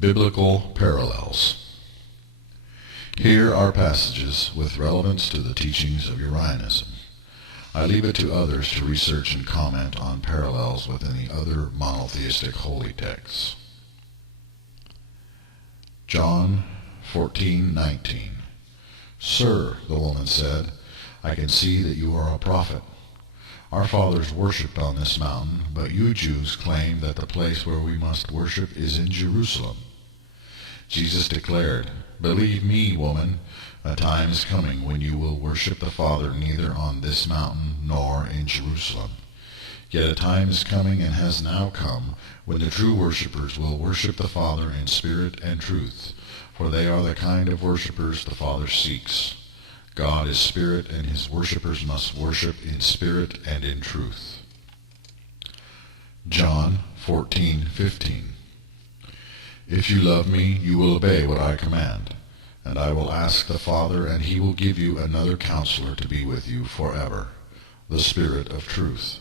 Biblical parallels. Here are passages with relevance to the teachings of Urianism. I leave it to others to research and comment on parallels within the other monotheistic holy texts. John 14:19. Sir, the woman said, I can see that you are a prophet. Our fathers worshipped on this mountain, but you Jews claim that the place where we must worship is in Jerusalem. Jesus declared, Believe me, woman, a time is coming when you will worship the Father neither on this mountain nor in Jerusalem. Yet a time is coming and has now come when the true worshippers will worship the Father in spirit and truth, for they are the kind of worshippers the Father seeks. God is spirit, and his worshippers must worship in spirit and in truth. John 14:15. If you love me, you will obey what I command, and I will ask the Father, and he will give you another counselor to be with you forever, the Spirit of truth.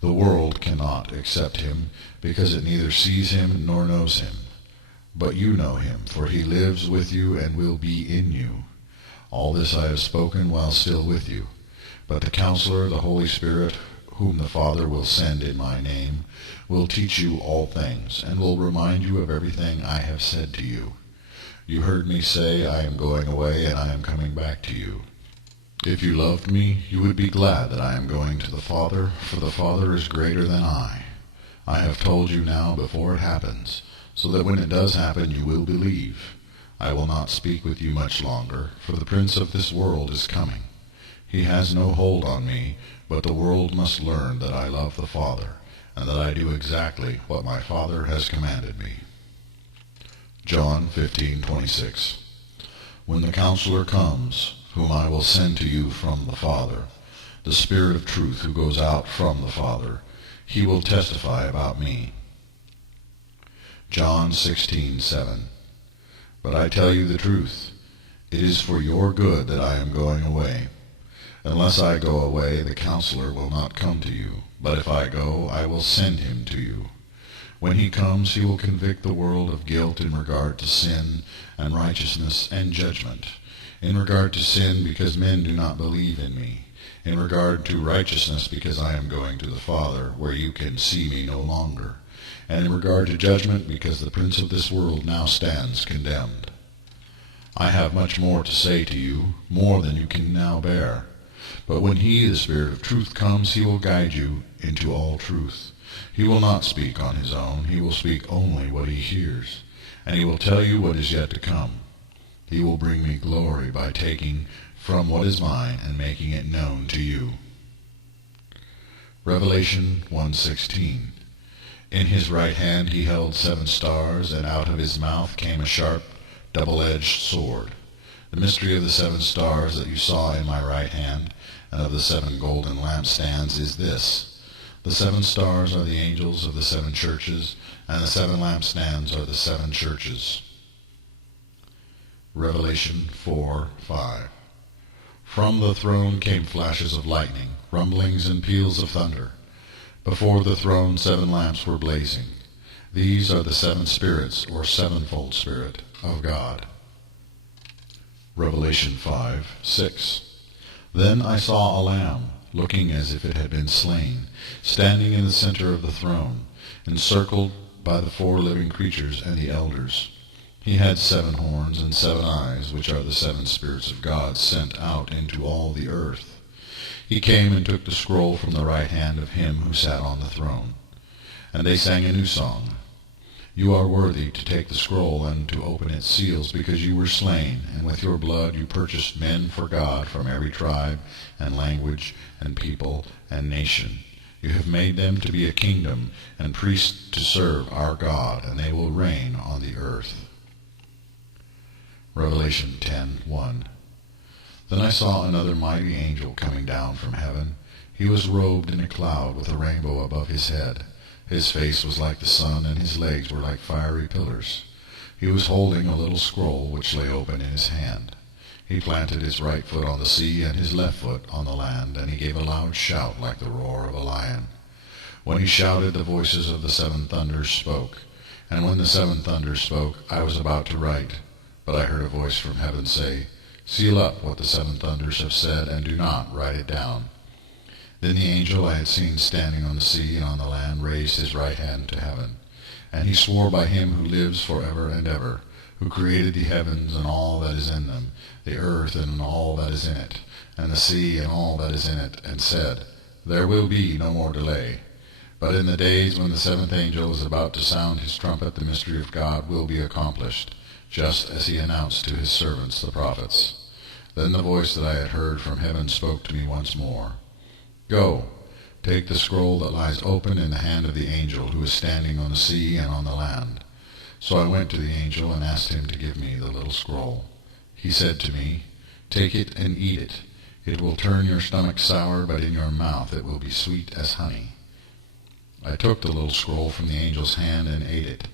The world cannot accept him, because it neither sees him nor knows him. But you know him, for he lives with you and will be in you. All this I have spoken while still with you. But the Counselor, the Holy Spirit, whom the Father will send in my name, will teach you all things, and will remind you of everything I have said to you. You heard me say, I am going away, and I am coming back to you. If you loved me, you would be glad that I am going to the Father, for the Father is greater than I. I have told you now before it happens, so that when it does happen you will believe. I will not speak with you much longer, for the prince of this world is coming. He has no hold on me, but the world must learn that I love the Father, and that I do exactly what my Father has commanded me. John 15:26. When the Counselor comes, whom I will send to you from the Father, the Spirit of truth who goes out from the Father, he will testify about me. John 16:7. But I tell you the truth, it is for your good that I am going away. Unless I go away, the Counselor will not come to you, but if I go, I will send him to you. When he comes, he will convict the world of guilt in regard to sin and righteousness and judgment. In regard to sin, because men do not believe in me. In regard to righteousness, because I am going to the Father, where you can see me no longer. And in regard to judgment, because the prince of this world now stands condemned. I have much more to say to you, more than you can now bear. But when he, the Spirit of truth, comes, he will guide you into all truth. He will not speak on his own, he will speak only what he hears, and he will tell you what is yet to come. He will bring me glory by taking from what is mine and making it known to you. Revelation 1:16. In his right hand he held 7 stars, and out of his mouth came a sharp, double-edged sword. The mystery of the 7 stars that you saw in my right hand, and of the 7 golden lampstands is this. The 7 stars are the angels of the 7 churches, and the 7 lampstands are the 7 churches. Revelation 4:5. From the throne came flashes of lightning, rumblings and peals of thunder. Before the throne 7 lamps were blazing. These are the 7 spirits, or sevenfold Spirit, of God. Revelation 5:6. Then I saw a lamb, looking as if it had been slain, standing in the center of the throne, encircled by the 4 living creatures and the elders. He had 7 horns and 7 eyes, which are the 7 spirits of God sent out into all the earth. He came and took the scroll from the right hand of him who sat on the throne. And they sang a new song. You are worthy to take the scroll and to open its seals, because you were slain, and with your blood you purchased men for God from every tribe and language and people and nation. You have made them to be a kingdom and priests to serve our God, and they will reign on the earth. Revelation 10:1. Then I saw another mighty angel coming down from heaven. He was robed in a cloud with a rainbow above his head. His face was like the sun, and his legs were like fiery pillars. He was holding a little scroll which lay open in his hand. He planted his right foot on the sea and his left foot on the land, and he gave a loud shout like the roar of a lion. When he shouted, the voices of the 7 thunders spoke, And when the seventh thunder spoke, I was about to write, but I heard a voice from heaven say, "Seal up what the seven thunders have said, and do not write it down." Then the angel I had seen standing on the sea and on the land raised his right hand to heaven. And he swore by him who lives forever and ever, who created the heavens and all that is in them, the earth and all that is in it, and the sea and all that is in it, and said, "There will be no more delay. But in the days when the seventh angel is about to sound his trumpet, the mystery of God will be accomplished, just as he announced to his servants the prophets." Then the voice that I had heard from heaven spoke to me once more. "Go, take the scroll that lies open in the hand of the angel who is standing on the sea and on the land." So I went to the angel and asked him to give me the little scroll. He said to me, "Take it and eat it. It will turn your stomach sour, but in your mouth it will be sweet as honey." I took the little scroll from the angel's hand and ate it.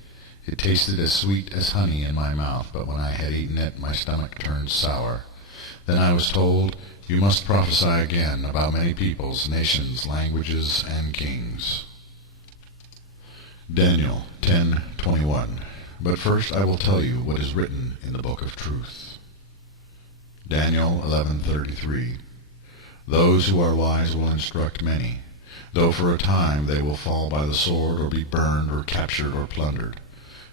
It tasted as sweet as honey in my mouth, but when I had eaten it, my stomach turned sour. Then I was told, "You must prophesy again about many peoples, nations, languages, and kings." Daniel 10:21. But first I will tell you what is written in the book of truth. Daniel 11:33. Those who are wise will instruct many, though for a time they will fall by the sword or be burned or captured or plundered.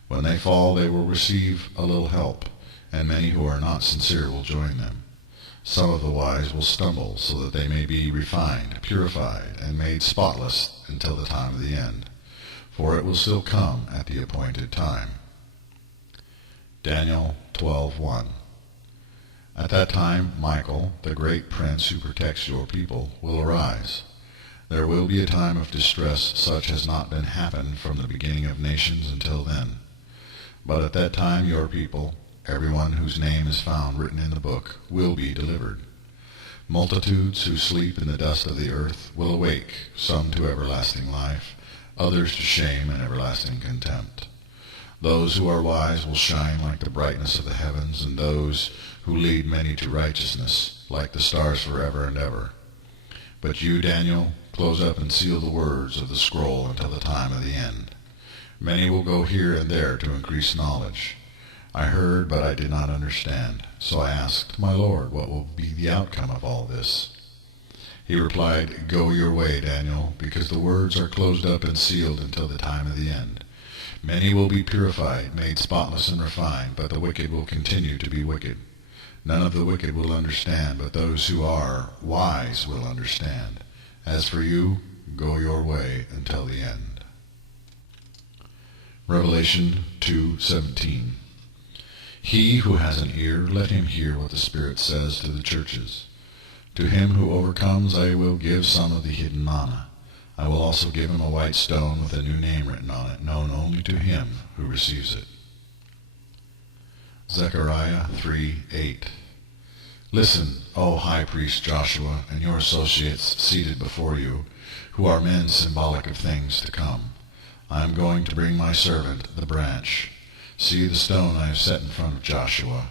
When they fall they will receive a little help, and many who are not sincere will join them. Some of the wise will stumble, so that they may be refined, purified, and made spotless until the time of the end. For it will still come at the appointed time. Daniel 12:1. At that time Michael, the great prince who protects your people, will arise. There will be a time of distress such has not been happened from the beginning of nations until then. But at that time your people, everyone whose name is found written in the book, will be delivered. Multitudes who sleep in the dust of the earth will awake, some to everlasting life, others to shame and everlasting contempt. Those who are wise will shine like the brightness of the heavens, and those who lead many to righteousness like the stars forever and ever. But you, Daniel, close up and seal the words of the scroll until the time of the end. Many will go here and there to increase knowledge. I heard, but I did not understand. So I asked, "My Lord, what will be the outcome of all this?" He replied, "Go your way, Daniel, because the words are closed up and sealed until the time of the end. Many will be purified, made spotless and refined, but the wicked will continue to be wicked. None of the wicked will understand, but those who are wise will understand. As for you, go your way until the end." Revelation 2:17. He who has an ear, let him hear what the Spirit says to the churches. To him who overcomes I will give some of the hidden manna. I will also give him a white stone with a new name written on it, known only to him who receives it. Zechariah 3:8. Listen, O high priest Joshua, and your associates seated before you, who are men symbolic of things to come. I am going to bring my servant, the branch. See the stone I have set in front of Joshua.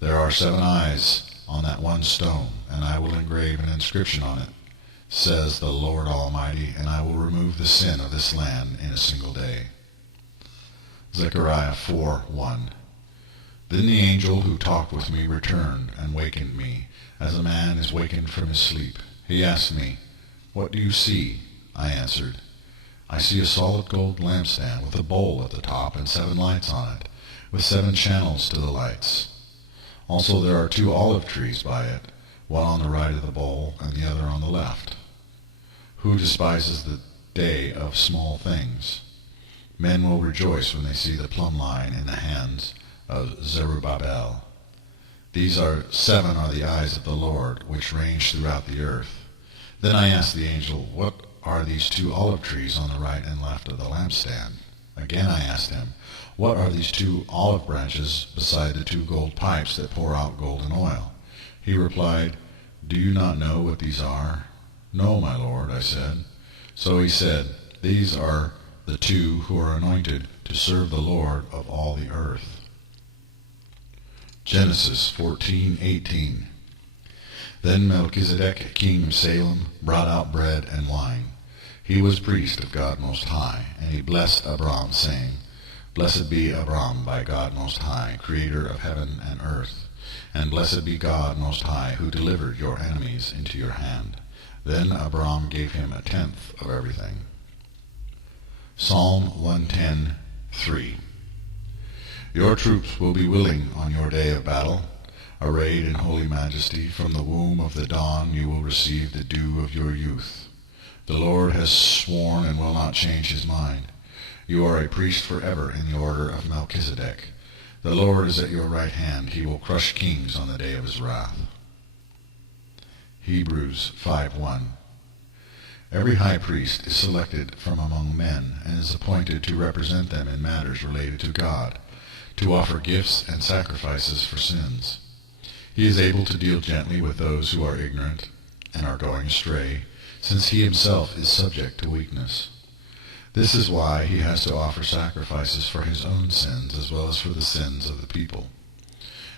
There are 7 eyes on that one stone, and I will engrave an inscription on it, says the Lord Almighty, and I will remove the sin of this land in a single day. Zechariah 4:1. Then the angel who talked with me returned and wakened me, as a man is wakened from his sleep. He asked me, "What do you see?" I answered, "I see a solid gold lampstand with a bowl at the top and 7 lights on it, with 7 channels to the lights. Also there are 2 olive trees by it, one on the right of the bowl and the other on the left. Who despises the day of small things? Men will rejoice when they see the plumb line in the hands of Zerubbabel. These 7 are the eyes of the Lord, which range throughout the earth." Then I asked the angel, "What are these 2 olive trees on the right and left of the lampstand?" Again I asked him, "What are these 2 olive branches beside the 2 gold pipes that pour out golden oil?" He replied, "Do you not know what these are?" "No, my Lord," I said. So he said, "These are the 2 who are anointed to serve the Lord of all the earth." Genesis 14:18. Then Melchizedek, king of Salem, brought out bread and wine. He was priest of God Most High, and he blessed Abram, saying, Blessed be Abram by God Most High, creator of heaven and earth. And blessed be God Most High, who delivered your enemies into your hand. Then Abram gave him a tenth of everything. Psalm 110:3. Your troops will be willing on your day of battle. Arrayed in holy majesty, from the womb of the dawn you will receive the dew of your youth. The Lord has sworn and will not change his mind. You are a priest forever in the order of Melchizedek. The Lord is at your right hand. He will crush kings on the day of his wrath. Hebrews 5:1. Every high priest is selected from among men and is appointed to represent them in matters related to God, to offer gifts and sacrifices for sins. He is able to deal gently with those who are ignorant and are going astray, since he himself is subject to weakness. This is why he has to offer sacrifices for his own sins as well as for the sins of the people.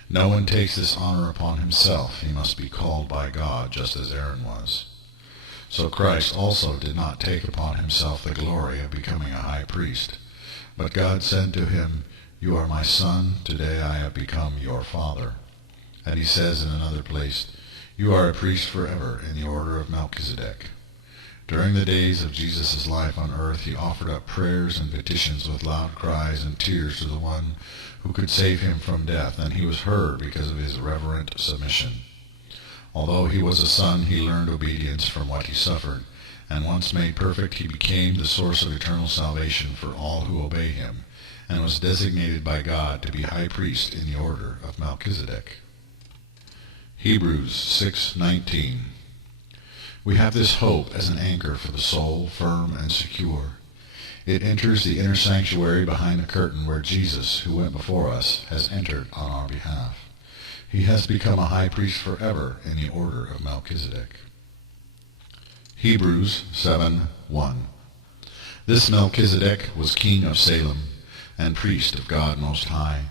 No one takes this honor upon himself. He must be called by God, just as Aaron was. So Christ also did not take upon himself the glory of becoming a high priest. But God said to him, "You are my son, today I have become your father." And he says in another place, "You are a priest forever in the order of Melchizedek." During the days of Jesus' life on earth, he offered up prayers and petitions with loud cries and tears to the one who could save him from death, and he was heard because of his reverent submission. Although he was a son, he learned obedience from what he suffered, and once made perfect, he became the source of eternal salvation for all who obey him, and was designated by God to be high priest in the order of Melchizedek. Hebrews 6:19. We have this hope as an anchor for the soul, firm and secure. It enters the inner sanctuary behind the curtain where Jesus, who went before us, has entered on our behalf. He has become a high priest forever in the order of Melchizedek. Hebrews 7:1. This Melchizedek was king of Salem and priest of God Most High.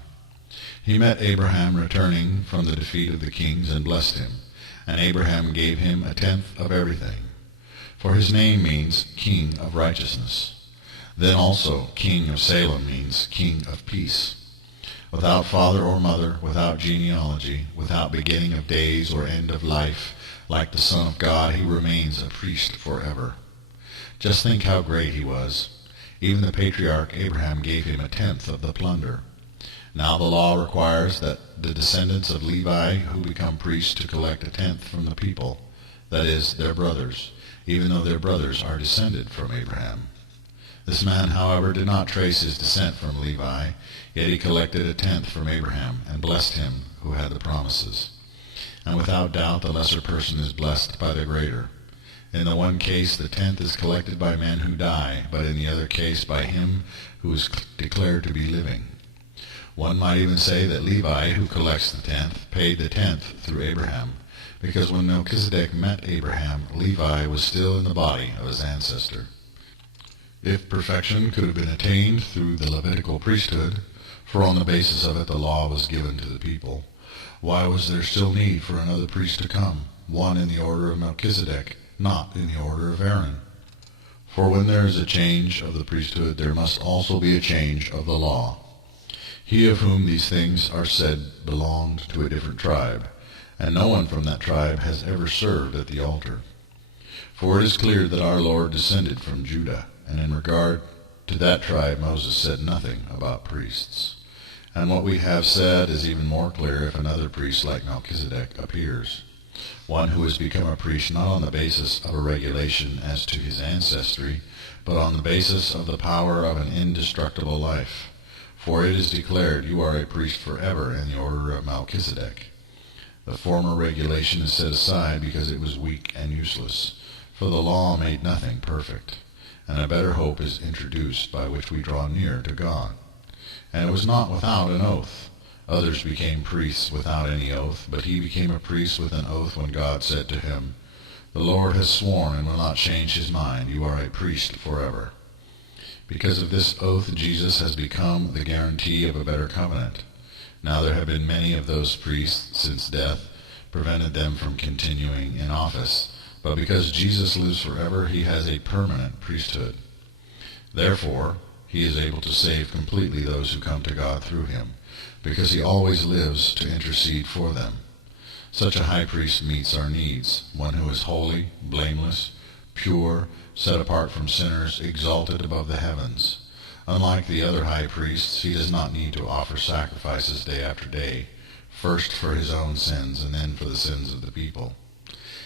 He met Abraham returning from the defeat of the kings and blessed him. And Abraham gave him a tenth of everything. For his name means King of Righteousness. Then also King of Salem means King of Peace. Without father or mother, without genealogy, without beginning of days or end of life, like the Son of God, he remains a priest forever. Just think how great he was. Even the patriarch Abraham gave him a tenth of the plunder. Now the law requires that the descendants of Levi who become priests to collect a tenth from the people, that is, their brothers, even though their brothers are descended from Abraham. This man, however, did not trace his descent from Levi, yet he collected a tenth from Abraham, and blessed him who had the promises. And without doubt the lesser person is blessed by the greater. In the one case the tenth is collected by men who die, but in the other case by him who is declared to be living. One might even say that Levi, who collects the tenth, paid the tenth through Abraham, because when Melchizedek met Abraham, Levi was still in the body of his ancestor. If perfection could have been attained through the Levitical priesthood, for on the basis of it the law was given to the people, why was there still need for another priest to come, one in the order of Melchizedek, not in the order of Aaron? For when there is a change of the priesthood, there must also be a change of the law. He of whom these things are said belonged to a different tribe, and no one from that tribe has ever served at the altar. For it is clear that our Lord descended from Judah, and in regard to that tribe Moses said nothing about priests. And what we have said is even more clear if another priest like Melchizedek appears, one who has become a priest not on the basis of a regulation as to his ancestry, but on the basis of the power of an indestructible life. For it is declared, "You are a priest forever in the order of Melchizedek." The former regulation is set aside because it was weak and useless, for the law made nothing perfect, and a better hope is introduced by which we draw near to God. And it was not without an oath. Others became priests without any oath, but he became a priest with an oath when God said to him, "The Lord has sworn and will not change his mind. You are a priest forever." Because of this oath, Jesus has become the guarantee of a better covenant. Now there have been many of those priests since death prevented them from continuing in office, but because Jesus lives forever, he has a permanent priesthood. Therefore, he is able to save completely those who come to God through him, because he always lives to intercede for them. Such a high priest meets our needs, one who is holy, blameless, pure, set apart from sinners, exalted above the heavens. Unlike the other high priests, he does not need to offer sacrifices day after day, first for his own sins and then for the sins of the people.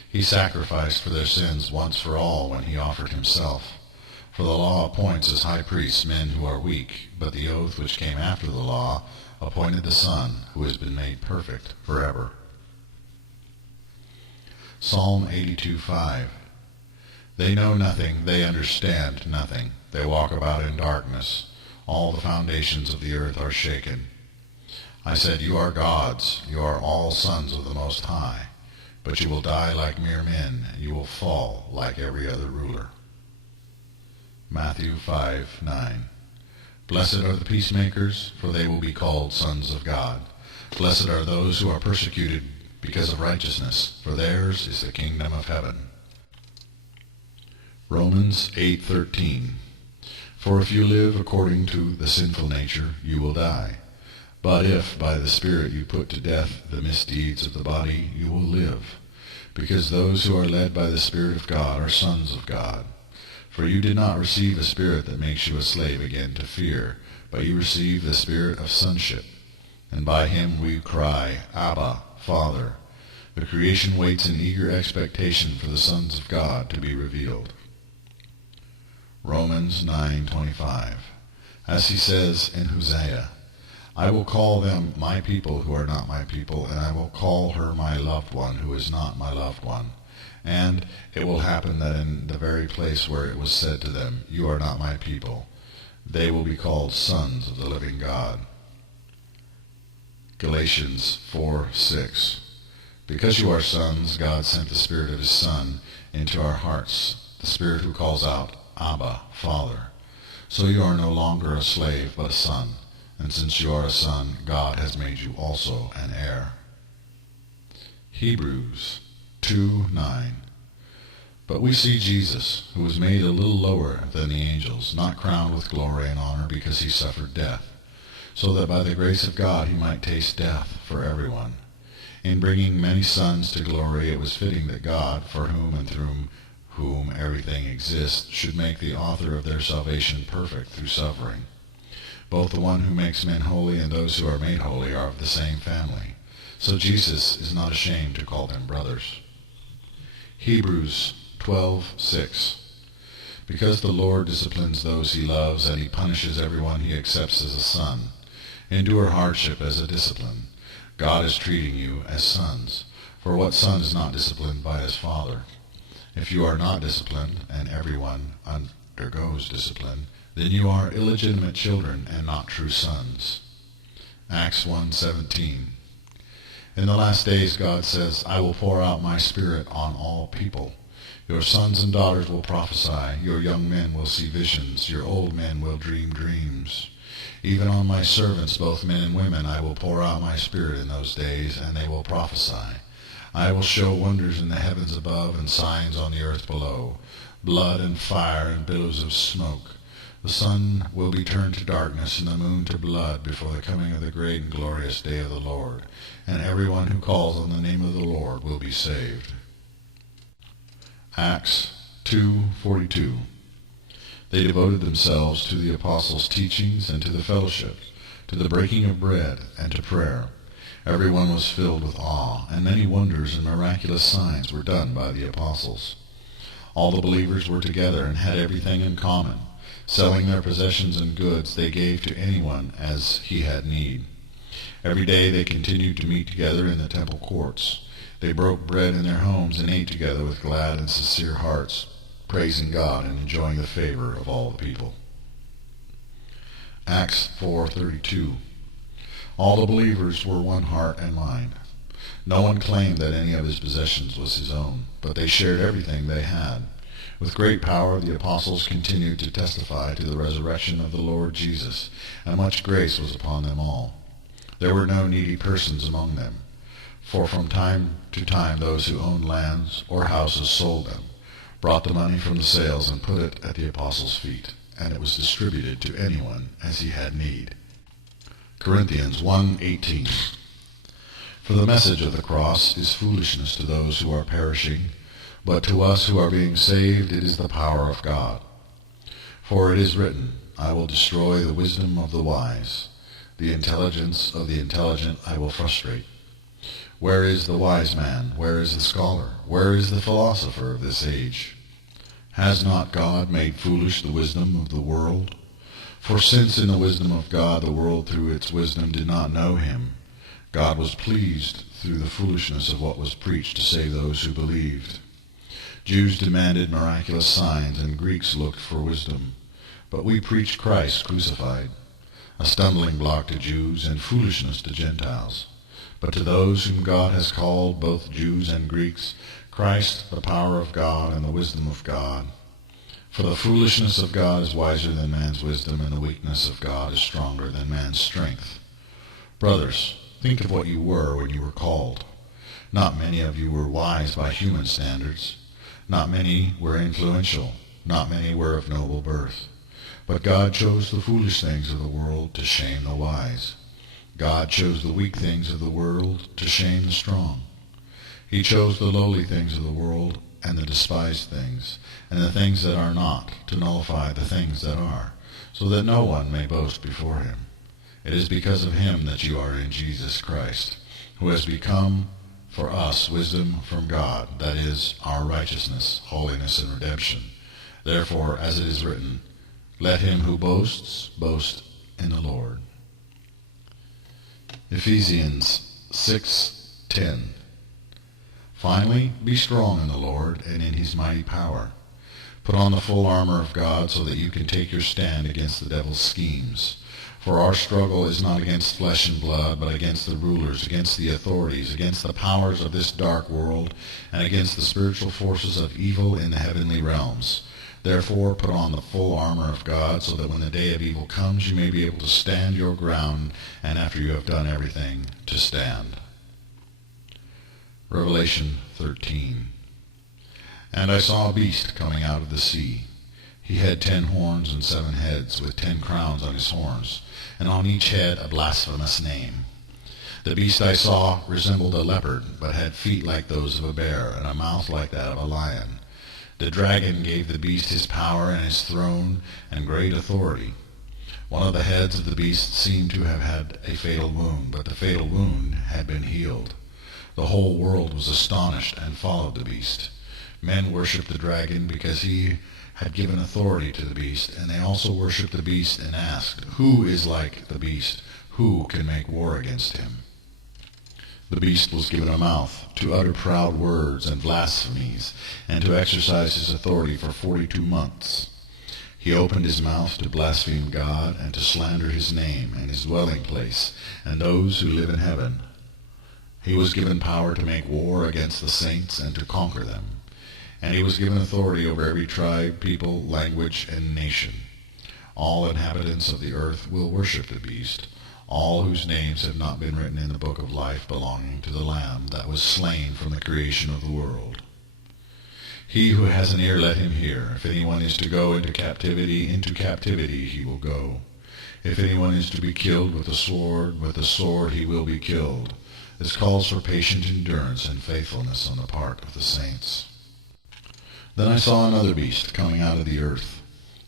He sacrificed for their sins once for all when he offered himself. For the law appoints as high priests men who are weak, but the oath which came after the law appointed the Son, who has been made perfect forever. Psalm 82:5. They know nothing, they understand nothing. They walk about in darkness. All the foundations of the earth are shaken. I said, you are gods, you are all sons of the Most High. But you will die like mere men, you will fall like every other ruler. Matthew 5:9. Blessed are the peacemakers, for they will be called sons of God. Blessed are those who are persecuted because of righteousness, for theirs is the kingdom of heaven. Romans 8:13. For if you live according to the sinful nature, you will die. But if by the Spirit you put to death the misdeeds of the body, you will live. Because those who are led by the Spirit of God are sons of God. For you did not receive a spirit that makes you a slave again to fear, but you received the Spirit of sonship. And by him we cry, Abba, Father. The creation waits in eager expectation for the sons of God to be revealed. Romans 9:25. As he says in Hosea, I will call them my people who are not my people, and I will call her my loved one who is not my loved one. And it will happen that in the very place where it was said to them, you are not my people, they will be called sons of the living God. Galatians 4:6. Because you are sons, God sent the Spirit of his Son into our hearts, the Spirit who calls out, Abba, Father. So you are no longer a slave, but a son. And since you are a son, God has made you also an heir. Hebrews 2:9. But we see Jesus, who was made a little lower than the angels, not crowned with glory and honor because he suffered death, so that by the grace of God he might taste death for everyone. In bringing many sons to glory, it was fitting that God, for whom and through whom everything exists, should make the author of their salvation perfect through suffering. Both the one who makes men holy and those who are made holy are of the same family. So Jesus is not ashamed to call them brothers. Hebrews 12:6. Because the Lord disciplines those he loves, and he punishes everyone he accepts as a son. Endure hardship as a discipline. God is treating you as sons. For what son is not disciplined by his father? If you are not disciplined, and everyone undergoes discipline, then you are illegitimate children and not true sons. Acts 1:17. In the last days, God says, I will pour out my Spirit on all people. Your sons and daughters will prophesy, your young men will see visions, your old men will dream dreams. Even on my servants, both men and women, I will pour out my Spirit in those days, and they will prophesy. I will show wonders in the heavens above and signs on the earth below, blood and fire and billows of smoke. The sun will be turned to darkness and the moon to blood before the coming of the great and glorious day of the Lord, and everyone who calls on the name of the Lord will be saved. Acts 2:42. They devoted themselves to the apostles' teachings and to the fellowship, to the breaking of bread and to prayer. Everyone was filled with awe, and many wonders and miraculous signs were done by the apostles. All the believers were together and had everything in common. Selling their possessions and goods, they gave to anyone as he had need. Every day they continued to meet together in the temple courts. They broke bread in their homes and ate together with glad and sincere hearts, praising God and enjoying the favor of all the people. Acts 4:32. All the believers were one heart and mind. No one claimed that any of his possessions was his own, but they shared everything they had. With great power the apostles continued to testify to the resurrection of the Lord Jesus, and much grace was upon them all. There were no needy persons among them, for from time to time those who owned lands or houses sold them, brought the money from the sales, and put it at the apostles' feet, and it was distributed to anyone as he had need. Corinthians 1:18. For the message of the cross is foolishness to those who are perishing, but to us who are being saved it is the power of God. For it is written, I will destroy the wisdom of the wise, the intelligence of the intelligent I will frustrate. Where is the wise man? Where is the scholar? Where is the philosopher of this age? Has not God made foolish the wisdom of the world? For since in the wisdom of God the world through its wisdom did not know him, God was pleased through the foolishness of what was preached to save those who believed. Jews demanded miraculous signs, and Greeks looked for wisdom. But we preach Christ crucified, a stumbling block to Jews and foolishness to Gentiles. But to those whom God has called, both Jews and Greeks, Christ, the power of God and the wisdom of God. For the foolishness of God is wiser than man's wisdom, and the weakness of God is stronger than man's strength. Brothers, think of what you were when you were called. Not many of you were wise by human standards. Not many were influential. Not many were of noble birth. But God chose the foolish things of the world to shame the wise. God chose the weak things of the world to shame the strong. He chose the lowly things of the world and the despised things, and the things that are not, to nullify the things that are, so that no one may boast before him. It is because of him that you are in Jesus Christ, who has become for us wisdom from God, that is, our righteousness, holiness, and redemption. Therefore, as it is written, let him who boasts, boast in the Lord. Ephesians 6:10. Finally, be strong in the Lord and in his mighty power. Put on the full armor of God so that you can take your stand against the devil's schemes. For our struggle is not against flesh and blood, but against the rulers, against the authorities, against the powers of this dark world, and against the spiritual forces of evil in the heavenly realms. Therefore, put on the full armor of God, so that when the day of evil comes, you may be able to stand your ground, and after you have done everything, to stand. Revelation 13. And I saw a beast coming out of the sea. He had 10 horns and 7 heads, with 10 crowns on his horns, and on each head a blasphemous name. The beast I saw resembled a leopard, but had feet like those of a bear, and a mouth like that of a lion. The dragon gave the beast his power and his throne and great authority. One of the heads of the beast seemed to have had a fatal wound, but the fatal wound had been healed. The whole world was astonished and followed the beast. Men worshipped the dragon because he had given authority to the beast, and they also worshipped the beast and asked, who is like the beast? Who can make war against him? The beast was given a mouth to utter proud words and blasphemies, and to exercise his authority for 42 months. He opened his mouth to blaspheme God and to slander his name and his dwelling place and those who live in heaven. He was given power to make war against the saints and to conquer them. And he was given authority over every tribe, people, language, and nation. All inhabitants of the earth will worship the beast, all whose names have not been written in the book of life belonging to the Lamb that was slain from the creation of the world. He who has an ear, let him hear. If anyone is to go into captivity he will go. If anyone is to be killed with the sword he will be killed. This calls for patient endurance and faithfulness on the part of the saints. Then I saw another beast coming out of the earth.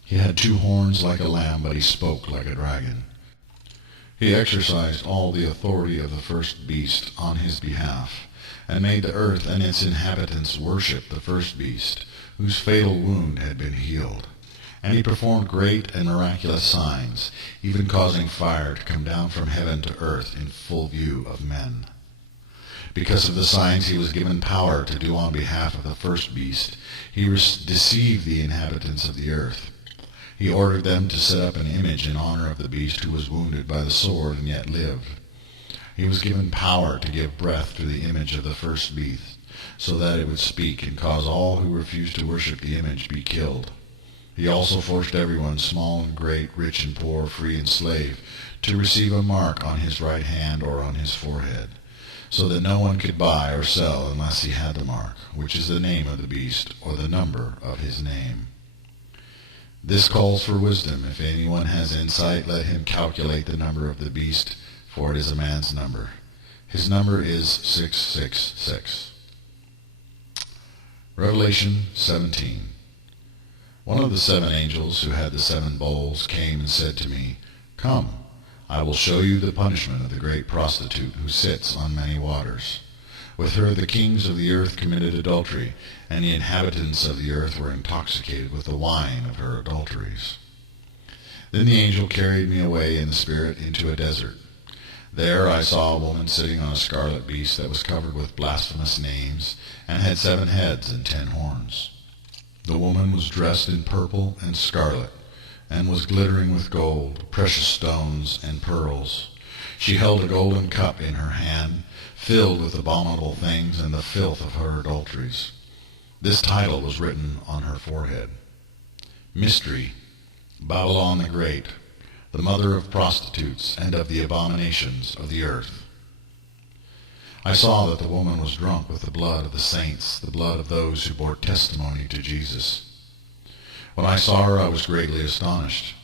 He had 2 horns like a lamb, but he spoke like a dragon. He exercised all the authority of the first beast on his behalf, and made the earth and its inhabitants worship the first beast, whose fatal wound had been healed. And he performed great and miraculous signs, even causing fire to come down from heaven to earth in full view of men. Because of the signs he was given power to do on behalf of the first beast, he deceived the inhabitants of the earth. He ordered them to set up an image in honor of the beast who was wounded by the sword and yet lived. He was given power to give breath to the image of the first beast, so that it would speak and cause all who refused to worship the image be killed. He also forced everyone, small and great, rich and poor, free and slave, to receive a mark on his right hand or on his forehead, so that no one could buy or sell unless he had the mark, which is the name of the beast or the number of his name. This calls for wisdom. If anyone has insight, let him calculate the number of the beast, for it is a man's number. His number is 666. Revelation 17. One of the 7 angels who had the 7 bowls came and said to me, "Come, I will show you the punishment of the great prostitute who sits on many waters. With her the kings of the earth committed adultery, and the inhabitants of the earth were intoxicated with the wine of her adulteries." Then the angel carried me away in the spirit into a desert. There I saw a woman sitting on a scarlet beast that was covered with blasphemous names, and had 7 heads and 10 horns. The woman was dressed in purple and scarlet, and was glittering with gold, precious stones, and pearls. She held a golden cup in her hand, filled with abominable things and the filth of her adulteries. This title was written on her forehead: Mystery, Babylon the Great, the mother of prostitutes and of the abominations of the earth. I saw that the woman was drunk with the blood of the saints, the blood of those who bore testimony to Jesus. When I saw her, I was greatly astonished.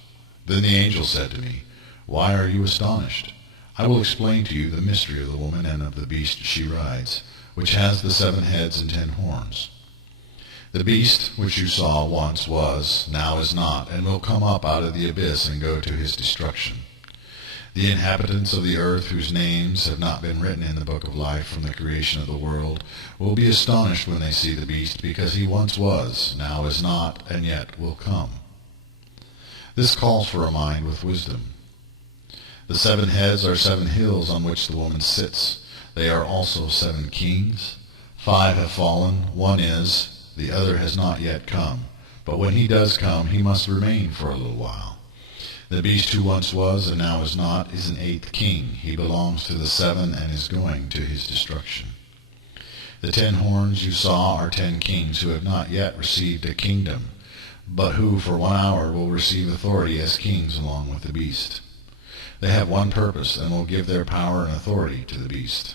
Then the angel said to me, "Why are you astonished? I will explain to you the mystery of the woman and of the beast she rides, which has the 7 heads and 10 horns. The beast which you saw once was, now is not, and will come up out of the abyss and go to his destruction. The inhabitants of the earth, whose names have not been written in the book of life from the creation of the world, will be astonished when they see the beast, because he once was, now is not, and yet will come." This calls for a mind with wisdom. The 7 heads are 7 hills on which the woman sits. They are also 7 kings. 5 have fallen, 1 is, the other has not yet come. But when he does come, he must remain for a little while. The beast who once was and now is not is an 8th king. He belongs to the 7 and is going to his destruction. The 10 horns you saw are 10 kings who have not yet received a kingdom, but who for 1 hour will receive authority as kings along with the beast. They have one purpose, and will give their power and authority to the beast.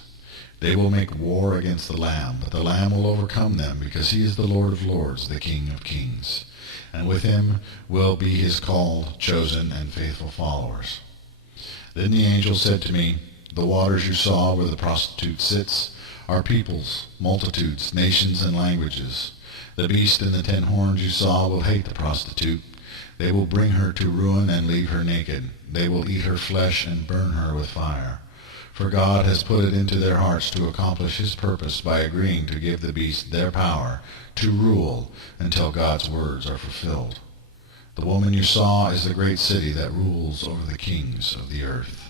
They will make war against the Lamb, but the Lamb will overcome them, because he is the Lord of lords, the King of kings. And with him will be his called, chosen, and faithful followers. Then the angel said to me, "The waters you saw where the prostitute sits are peoples, multitudes, nations, and languages. The beast and the 10 horns you saw will hate the prostitute. They will bring her to ruin and leave her naked. They will eat her flesh and burn her with fire. For God has put it into their hearts to accomplish his purpose by agreeing to give the beast their power to rule until God's words are fulfilled. The woman you saw is the great city that rules over the kings of the earth."